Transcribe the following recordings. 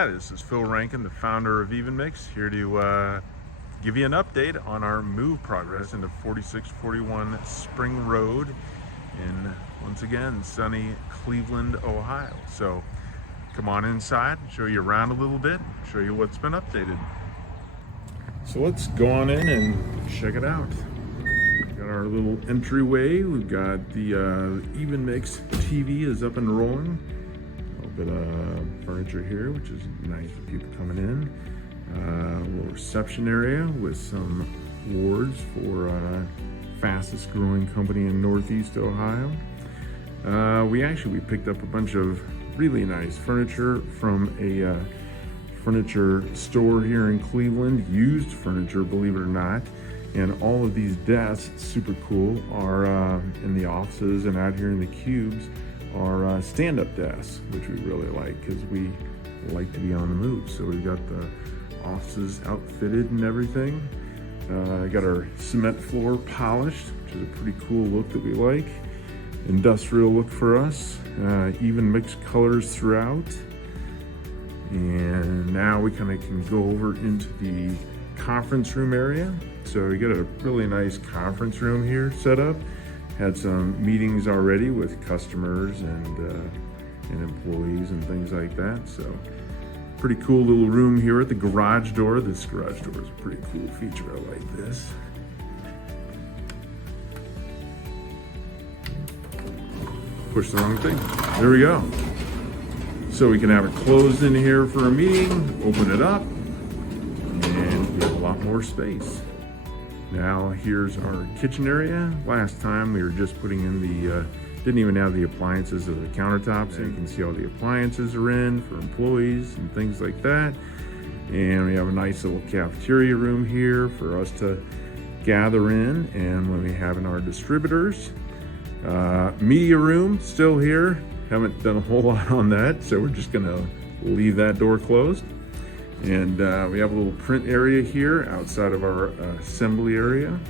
Hi, this is Phil Rankin, the founder of EvenMix, here to give you an update on our move progress into 4641 Spring Road in, once again, sunny Cleveland, Ohio. So come on inside, show you around a little bit, show you what's been updated. So let's go on in and check it out. Got our little entryway. We've got the EvenMix TV is up and rolling. A little bit of furniture here, which is nice for people coming in. A little reception area with some awards for fastest growing company in Northeast Ohio. We picked up a bunch of really nice furniture from a furniture store here in Cleveland, used furniture, believe it or not. And all of these desks, super cool, are in the offices and out here in the cubes are stand-up desks, which we really like because we like to be on the move. So we've got the offices outfitted and everything. Got our cement floor polished, which is a pretty cool look that we like. Industrial look for us. Even mixed colors throughout. And now we kind of can go over into the conference room area. So we got a really nice conference room here set up. Had some meetings already with customers and employees and things like that. So pretty cool little room here at the garage door. This garage door is a pretty cool feature. I like this. Push the wrong thing. There we go. So we can have it closed in here for a meeting, open it up, and we have a lot more space. Now here's our kitchen area. Last time we were just putting in the, didn't even have the appliances of the countertops. And you can see all the appliances are in for employees and things like that. And we have a nice little cafeteria room here for us to gather in. And when we have in our distributors, media room still here. Haven't done a whole lot on that, so we're just gonna leave that door closed. And we have a little print area here outside of our assembly area.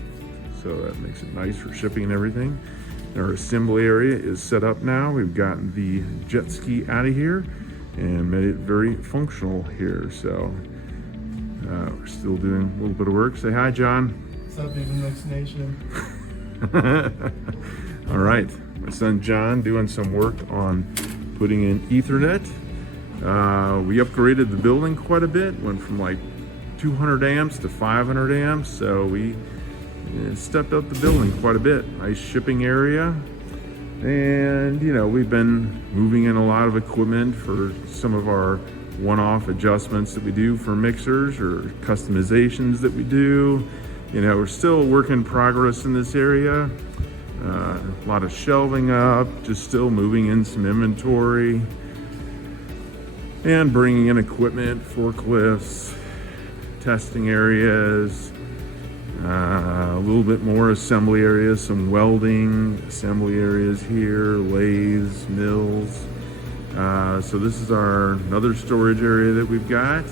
So that makes it nice for shipping and everything. Our assembly area is set up now. We've gotten the jet ski out of here and made it very functional here. So we're still doing a little bit of work. Say hi, John. What's up, EvenMix Nation? All right, my son John doing some work on putting in Ethernet. We upgraded the building quite a bit, went from like 200 amps to 500 amps, so we stepped up the building quite a bit. Nice shipping area, and we've been moving in a lot of equipment for some of our one-off adjustments that we do for mixers or customizations that we do. We're still a work in progress in this area. A lot of shelving up, just still moving in some inventory. And bringing in equipment, forklifts, testing areas, a little bit more assembly areas, some welding assembly areas here, lathes, mills. So this is our another storage area that we've got.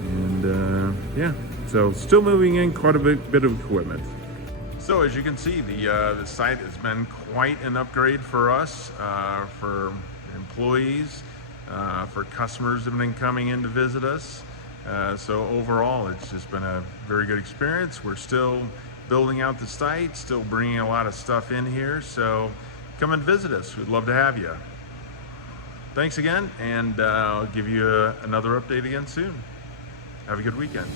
And yeah, so still moving in quite a bit of equipment. So as you can see, the site has been quite an upgrade for us, for employees, for customers that have been coming in to visit us. So overall, it's just been a very good experience. We're still building out the site, still bringing a lot of stuff in here. So come and visit us. We'd love to have you. Thanks again, and I'll give you another update again soon. Have a good weekend.